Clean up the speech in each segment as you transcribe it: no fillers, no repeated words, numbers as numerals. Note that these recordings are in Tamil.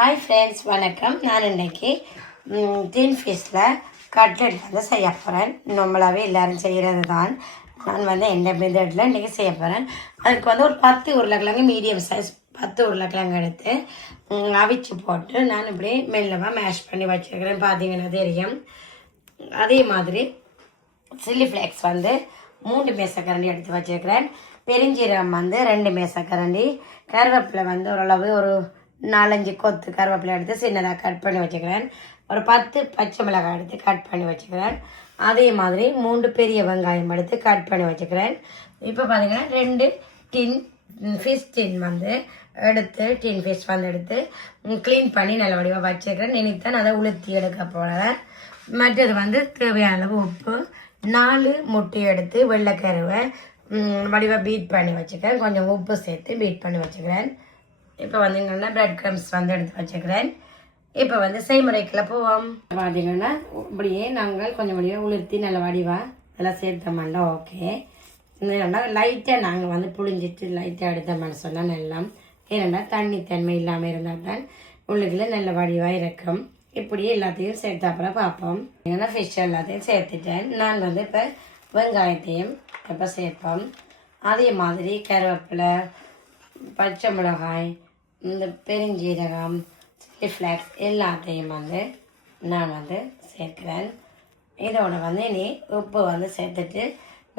ஹாய் ஃப்ரெண்ட்ஸ், வணக்கம். நான் இன்றைக்கி டின் ஃபிஷ்ஷில் கட்லெட் வந்து செய்ய போகிறேன். நம்மளாவே எல்லோரும் செய்கிறது தான். நான் வந்து எந்த மெத்தடில் இன்றைக்கி செய்ய போகிறேன். அதுக்கு வந்து ஒரு 10 உருளைக்கிழங்கு, மீடியம் சைஸ் 10 உருளைக்கிழங்கு எடுத்து அவிச்சு போட்டு நான் இப்படி மெல்லமாக மேஷ் பண்ணி வச்சுருக்கிறேன். பார்த்தீங்கன்னா தெரியும். அதே மாதிரி சில்லி ஃப்ளேக்ஸ் வந்து 3 மேசக்கரண்டி எடுத்து வச்சுருக்கிறேன். பெருஞ்சீரகம் வந்து 2 மேசக்கரண்டி, கருவேப்பிலை வந்து ஓரளவு ஒரு 4-5 கொத்து கருவேப்பிலை எடுத்து சின்னதாக கட் பண்ணி வச்சுக்கிறேன். ஒரு 10 பச்சை மிளகாய் எடுத்து கட் பண்ணி வச்சுக்கிறேன். அதே மாதிரி 3 பெரிய வெங்காயம் எடுத்து கட் பண்ணி வச்சுக்கிறேன். இப்போ பார்த்தீங்கன்னா 2 டின் ஃபிஷ் டின் வந்து டின் ஃபிஷ் வந்து எடுத்து க்ளீன் பண்ணி நல்ல வடிவாக வச்சுக்கிறேன். நினைத்தான் அதை உளுத்தி எடுக்க போகிறேன். மற்றது வந்து தேவையான அளவு உப்பு, 4 முட்டை எடுத்து வெள்ளைக்கருவை வடிவாக பீட் பண்ணி வச்சுக்கிறேன். கொஞ்சம் உப்பு சேர்த்து பீட் பண்ணி வச்சுக்கிறேன். இப்போ வந்துங்கன்னா பிரெட் க்ரம்ஸ் வந்து எடுத்து வச்சுக்கிறேன். இப்போ வந்து செய்முறைக்குள்ள போவோம். பார்த்தீங்கன்னா இப்படியே நாங்கள் கொஞ்சம் வடிவாக உளுர்த்தி நல்ல வடிவாக எல்லாம் சேர்த்தோம்னா ஓகே. என்னென்னா லைட்டாக நாங்கள் வந்து புளிஞ்சிட்டு லைட்டாக எடுத்தோம்னு சொன்னால் எல்லாம் ஏன்னா தண்ணி தன்மை இல்லாமல் இருந்தால் தான் உள்ளுக்குள்ள நல்ல வடிவாக இருக்கும். இப்படியே எல்லாத்தையும் சேர்த்த அப்புறம் பார்ப்போம். ஏன்னா ஃபிஷ் எல்லாத்தையும் சேர்த்துட்டேன். நான் வந்து இப்போ வெங்காயத்தையும் இப்போ சேர்ப்போம். அதே மாதிரி கருவேப்பிலை, பச்சை மிளகாய், இந்த பெருஞ்சீரகம், சில்லி ஃப்ளேக்ஸ் எல்லாத்தையும் வந்து நான் வந்து சேர்க்குறேன். இதோட வந்து இனி உப்பு வந்து சேர்த்துட்டு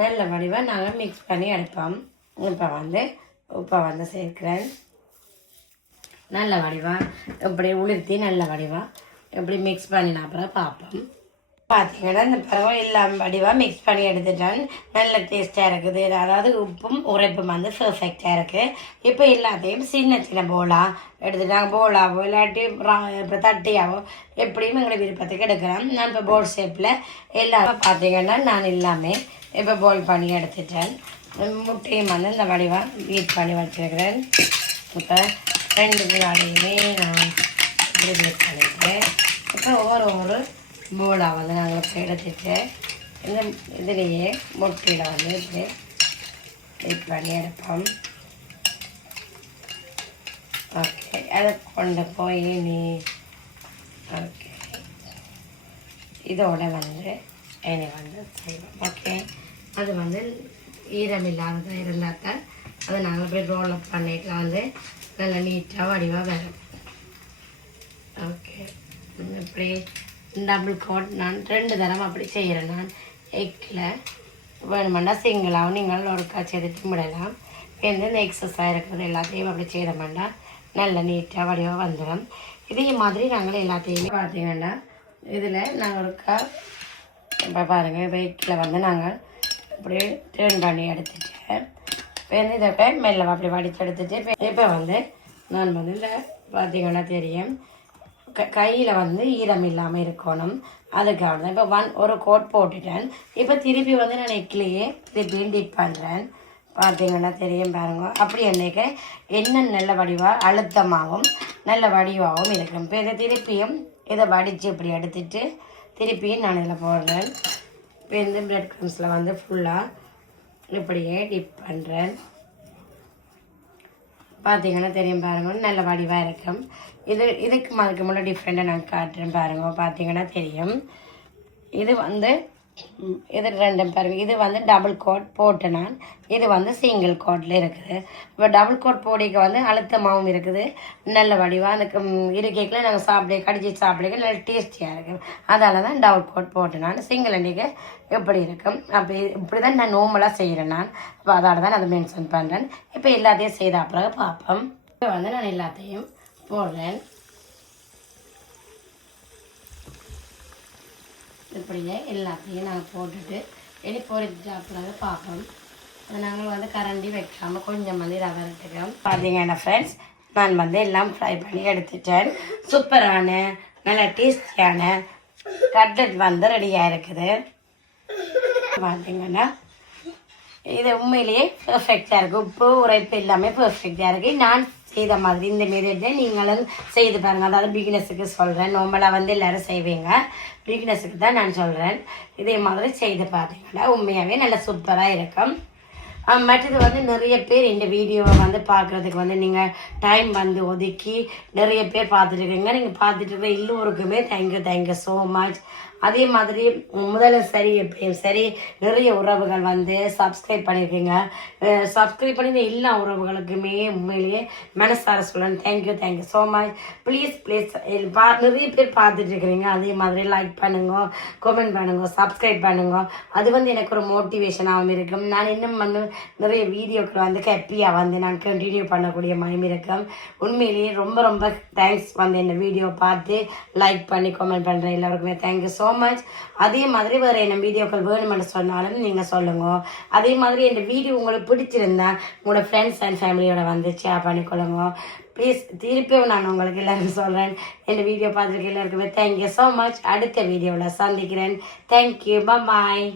நல்ல வடிவாக நாங்கள் மிக்ஸ் பண்ணி எடுப்போம். இப்போ வந்து உப்பை வந்து சேர்க்குறேன். நல்ல வடிவாக இப்படி உளுர்த்தி நல்ல வடிவாக இப்படி மிக்ஸ் பண்ணின அப்புறம் பார்ப்போம். பார்த்தீங்கன்னா இந்த பருவம் இல்லாமல் வடிவாக மிக்ஸ் பண்ணி எடுத்துட்டேன். நல்ல டேஸ்ட்டாக இருக்குது. அதாவது உப்பும் உரைப்பும் வந்து பர்ஃபெக்டாக இருக்குது. இப்போ எல்லாத்தையும் சின்ன சின்ன போலாக எடுத்துட்டாங்க. போலாவோ இல்லாட்டி இப்போ தட்டியாவோ எப்படியும் எங்களை விருப்பத்துக்கு எடுக்கிறேன். நான் இப்போ போல் ஷேப்பில் எல்லாம் பார்த்தீங்கன்னா நான் எல்லாமே இப்போ போல் பண்ணி எடுத்துட்டேன். முட்டையும் வந்து இந்த வடிவாக பீட் பண்ணி வச்சுருக்கிறேன். இப்போ 2 வினாடியுமே நான் இப்படி பீட் பண்ணிக்கிறேன். இப்போ ஒவ்வொரு போலாக வந்து நாங்கள் இப்போ எடுத்துட்டு இந்த இதுலேயே முட்டையில் வந்து இப்படி பீட் பண்ணி எடுப்போம். ஓகே, அதை கொண்டு போய் நீ ஓகே இதோட வந்து என்னை வந்து செய்வோம். ஓகே, அது வந்து ஈரம் இல்லாததாக இருந்தால் தான் அதை நாங்கள் போய் ரோல் அப் பண்ணிக்கலாம். வந்து நல்லா நீட்டாக வடிவாக வரும். ஓகே, இப்படி டபுள் கோட் நான் 2 தரம் அப்படி செய்கிறேன். நான் எக்கில் வேணுமெண்டா சிங்கிளாகவும் நீங்கள் ஒருக்கா செய்துட்டு விடலாம். இந்த எக்ஸஸாக இருக்கிறது எல்லாத்தையும் அப்படி செய்தோம்னா நல்ல நீட்டாக வடிவாக வந்துடும். இதே மாதிரி நாங்கள் எல்லாத்தையுமே பார்த்தீங்கன்னா இதில் நாங்கள் ஒருக்கா இப்போ பாருங்கள், இப்போ எக்கில் வந்து நாங்கள் இப்படி டேர்ன் பண்ணி எடுத்துட்டேன். இப்போ வந்து இதை மெல்ல அப்படி வடித்து எடுத்துட்டு இப்போ வந்து நான் வந்து இந்த பார்த்தீங்கன்னா தெரியும் கையில் வந்து ஈரம் இல்லாமல் இருக்கணும். அதுக்காக தான் இப்போ ஒரு கோட் போட்டுட்டேன். இப்போ திருப்பி வந்து நான் நெக்லேயே திருப்பியும் டிப் பண்ணுறேன். பார்த்தீங்கன்னா தெரியும் பாருங்க. அப்படி என்னைக்கு என்ன நல்ல வடிவாக அழுத்தமாகவும் நல்ல வடிவாகவும் இருக்கும். இப்போ இதை திருப்பியும் இதை வடித்து இப்படி எடுத்துட்டு திருப்பியும் நான் இதில் போடுறேன். இப்போ இந்த பிரெட் க்ரம்ஸில் வந்து ஃபுல்லாக இப்படியே டிப் பண்ணுறேன். பார்த்தீங்கன்னா தெரியும் பாருங்க, நல்ல வடிவாக இருக்கும். இதுக்கு அதுக்கு முன்னாடி டிஃப்ரெண்ட்டாக நான் காட்டுறேன் பாருங்க. பார்த்தீங்கன்னா தெரியும். இது வந்து இது 2 பாருங்கள். இது வந்து டபுள் கோட் போட்டு நான் இது வந்து சிங்கிள் கோட்டில் இருக்குது. இப்போ டபுள் கோட் போடிக்க வந்து அழுத்தமாகவும் இருக்குது. நல்ல வடிவாக அந்த இருக்கைக்குள்ள நாங்கள் சாப்பிட கடிச்சு சாப்பிடுக்க நல்ல டேஸ்டியாக இருக்கும். அதால் தான் டபுள் கோட் போட்டு நான் சிங்கிள் அன்றைக்கு எப்படி இருக்கும் அப்படி இப்படி தான் நான் நார்மலாக செய்கிறேன். நான் அப்போ அதால் தான் அதை மென்ஷன் பண்ணுறேன். இப்போ எல்லாத்தையும் செய்த பிறகு பார்ப்போம். இப்போ வந்து நான் எல்லாத்தையும் போடுறேன். இப்படியே எல்லாத்தையும் நாங்கள் போட்டுட்டு இனி பொறிச்சு அப்புறம் பார்ப்போம். நாங்கள் வந்து கரண்டி வைக்காமல் கொஞ்சம் வந்து ரவை எடுத்துக்கிறோம். பார்த்தீங்கன்னா ஃப்ரெண்ட்ஸ், நான் வந்து எல்லாம் ஃப்ரை பண்ணி எடுத்துட்டேன். சூப்பரான நல்ல டேஸ்டியான கட்லெட் வந்து ரெடியாக இருக்குது. பார்த்தீங்கன்னா இது உண்மையிலேயே பர்ஃபெக்டாக இருக்குது. உப்பு உரைப்பு எல்லாமே பர்ஃபெக்டாக இருக்குது. நான் செய்த மாதிரி இந்த மெத்தடை நீங்களும் செய்து பாருங்கள். அதாவது பிகினஸுக்கு சொல்கிறேன். நார்மலாக வந்து எல்லோரும் செய்வீங்க, பிகினஸுக்கு தான் நான் சொல்கிறேன். இதே மாதிரி செய்து பார்த்தீங்கன்னா உண்மையாகவே நல்லா சூப்பராக இருக்கும். மற்றது வந்து நிறைய பேர் இந்த வீடியோவை வந்து பார்க்குறதுக்கு வந்து நீங்கள் டைம் வந்து ஒதுக்கி நிறைய பேர் பார்த்துட்டு இருக்கீங்க. நீங்கள் பார்த்துட்டு இருக்க எல்லோருக்குமே தேங்க்யூ ஸோ மச். அதே மாதிரி முதல்ல சரி எப்பயும் சரி நிறைய உறவுகள் வந்து சப்ஸ்கிரைப் பண்ணியிருக்கீங்க. சப்ஸ்கிரைப் பண்ணின எல்லா உறவுகளுக்குமே உண்மையிலேயே மனசார சொல்கிறேன் தேங்க்யூ ஸோ மச். ப்ளீஸ் நிறைய பேர் பார்த்துட்டு இருக்கிறீங்க. அதே மாதிரி லைக் பண்ணுங்க, கமெண்ட் பண்ணுங்க, சப்ஸ்கிரைப் பண்ணுங்க. அது வந்து எனக்கு ஒரு மோட்டிவேஷனாகவும் இருக்கும். நான் இன்னும் வந்து நிறைய வீடியோக்கள் வந்து ஹாப்பியாக வந்து நான் கண்டினியூ பண்ணக்கூடிய மயம் இருக்கும். உண்மையிலேயே ரொம்ப தேங்க்ஸ் வந்து இந்த வீடியோ பார்த்து லைக் பண்ணி கமெண்ட் பண்ணுறேன் எல்லாருக்குமே தேங்க்யூ ஸோ மச். அதே மாதிரி வேறு என்ன வீடியோக்கள் வேணுமென்னு சொன்னாலும் நீங்கள் சொல்லுங்க. அதே மாதிரி இந்த வீடியோ உங்களுக்கு பிடிச்சிருந்தா உங்களோட ஃப்ரெண்ட்ஸ் அண்ட் ஃபேமிலியோட வந்து ஷேர் பண்ணிக்கொள்ளுங்க ப்ளீஸ். திருப்பியும் நான் உங்களுக்கு எல்லாருக்கும் சொல்கிறேன், இந்த வீடியோ பார்த்துருக்க எல்லாருக்குமே தேங்க்யூ ஸோ மச். அடுத்த வீடியோவில் சந்திக்கிறேன். தேங்க்யூ, பாய்.